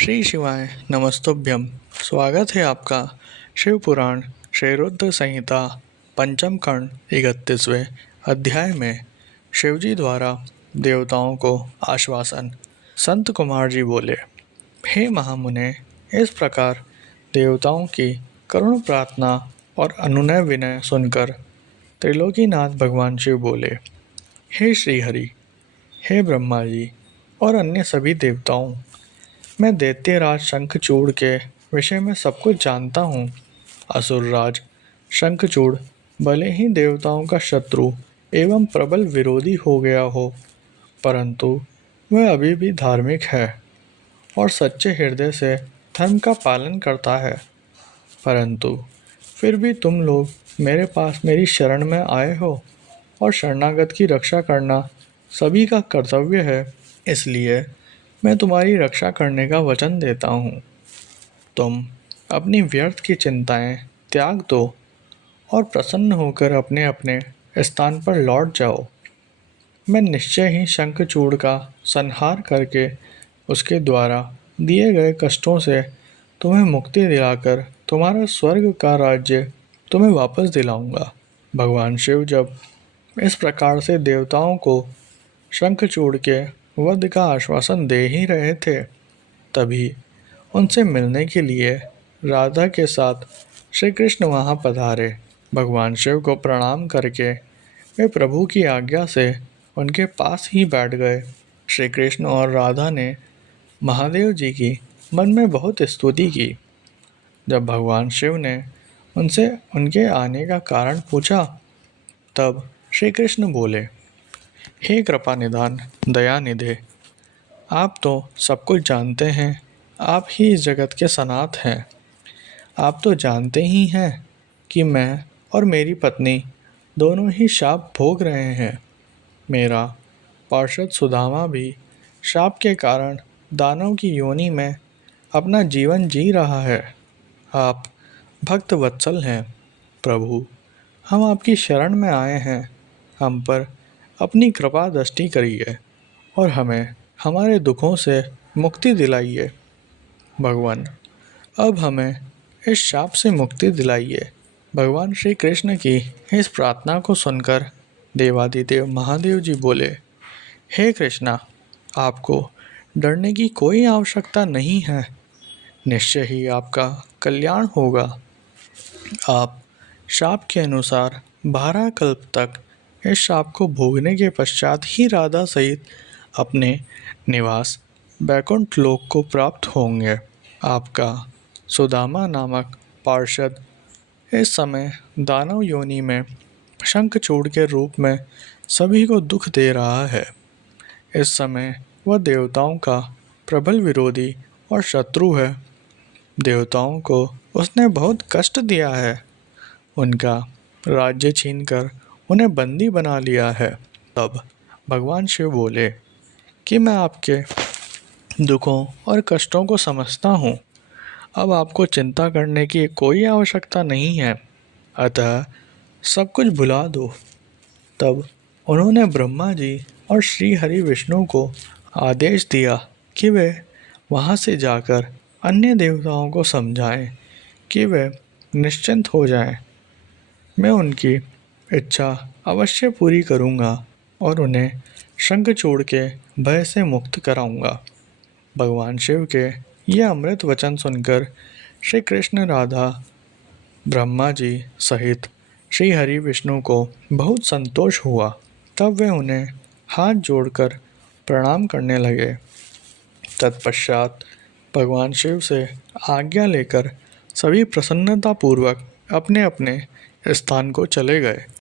श्री शिवाय नमस्तुभ्यम। स्वागत है आपका शिव पुराण श्री रुद्र संहिता पंचम खंड 31वें अध्याय में शिवजी द्वारा देवताओं को आश्वासन। संत कुमार जी बोले, हे महामुने, इस प्रकार देवताओं की करुण प्रार्थना और अनुनय विनय सुनकर त्रिलोकीनाथ भगवान शिव बोले, हे श्रीहरि, हे ब्रह्मा जी और अन्य सभी देवताओं, मैं दैत्यराज शंखचूड़ के विषय में सब कुछ जानता हूँ। असुरराज शंखचूड़ भले ही देवताओं का शत्रु एवं प्रबल विरोधी हो गया हो, परंतु वह अभी भी धार्मिक है और सच्चे हृदय से धर्म का पालन करता है। परंतु फिर भी तुम लोग मेरे पास मेरी शरण में आए हो और शरणागत की रक्षा करना सभी का कर्तव्य है, इसलिए मैं तुम्हारी रक्षा करने का वचन देता हूँ। तुम अपनी व्यर्थ की चिंताएं त्याग दो और प्रसन्न होकर अपने अपने स्थान पर लौट जाओ। मैं निश्चय ही शंखचूड़ का संहार करके उसके द्वारा दिए गए कष्टों से तुम्हें मुक्ति दिलाकर तुम्हारा स्वर्ग का राज्य तुम्हें वापस दिलाऊंगा। भगवान शिव जब इस प्रकार से देवताओं को शंखचूड़ के वध का आश्वासन दे ही रहे थे, तभी उनसे मिलने के लिए राधा के साथ श्री कृष्ण वहाँ पधारे। भगवान शिव को प्रणाम करके वे प्रभु की आज्ञा से उनके पास ही बैठ गए। श्री कृष्ण और राधा ने महादेव जी की मन में बहुत स्तुति की। जब भगवान शिव ने उनसे उनके आने का कारण पूछा, तब श्री कृष्ण बोले, हे कृपा निधान दया निधे, आप तो सब कुछ जानते हैं, आप ही इस जगत के सनाथ हैं। आप तो जानते ही हैं कि मैं और मेरी पत्नी दोनों ही शाप भोग रहे हैं। मेरा पार्षद सुदामा भी शाप के कारण दानव की योनि में अपना जीवन जी रहा है। आप भक्त वत्सल हैं प्रभु, हम आपकी शरण में आए हैं। हम पर अपनी कृपा दृष्टि करिए और हमें हमारे दुखों से मुक्ति दिलाइए। भगवान, अब हमें इस शाप से मुक्ति दिलाइए। भगवान श्री कृष्ण की इस प्रार्थना को सुनकर देवादिदेव महादेव जी बोले, हे कृष्णा, आपको डरने की कोई आवश्यकता नहीं है। निश्चय ही आपका कल्याण होगा। आप शाप के अनुसार 12 कल्प तक इस शाप को भोगने के पश्चात ही राधा सहित अपने निवास बैकुंठ लोक को प्राप्त होंगे। आपका सुदामा नामक पार्षद इस समय दानव योनि में शंखचूड़ के रूप में सभी को दुख दे रहा है। इस समय वह देवताओं का प्रबल विरोधी और शत्रु है। देवताओं को उसने बहुत कष्ट दिया है, उनका राज्य छीनकर उन्हें बंदी बना लिया है। तब भगवान शिव बोले कि मैं आपके दुखों और कष्टों को समझता हूँ। अब आपको चिंता करने की कोई आवश्यकता नहीं है, अतः सब कुछ भुला दो। तब उन्होंने ब्रह्मा जी और श्री हरि विष्णु को आदेश दिया कि वे वहाँ से जाकर अन्य देवताओं को समझाएं कि वे निश्चिंत हो जाएं। मैं उनकी इच्छा अवश्य पूरी करूँगा और उन्हें शंखचूड़ के भय से मुक्त कराऊंगा। भगवान शिव के ये अमृत वचन सुनकर श्री कृष्ण, राधा, ब्रह्मा जी सहित श्री हरि विष्णु को बहुत संतोष हुआ। तब वे उन्हें हाथ जोड़कर प्रणाम करने लगे। तत्पश्चात भगवान शिव से आज्ञा लेकर सभी प्रसन्नतापूर्वक अपने अपने स्थान को चले गए।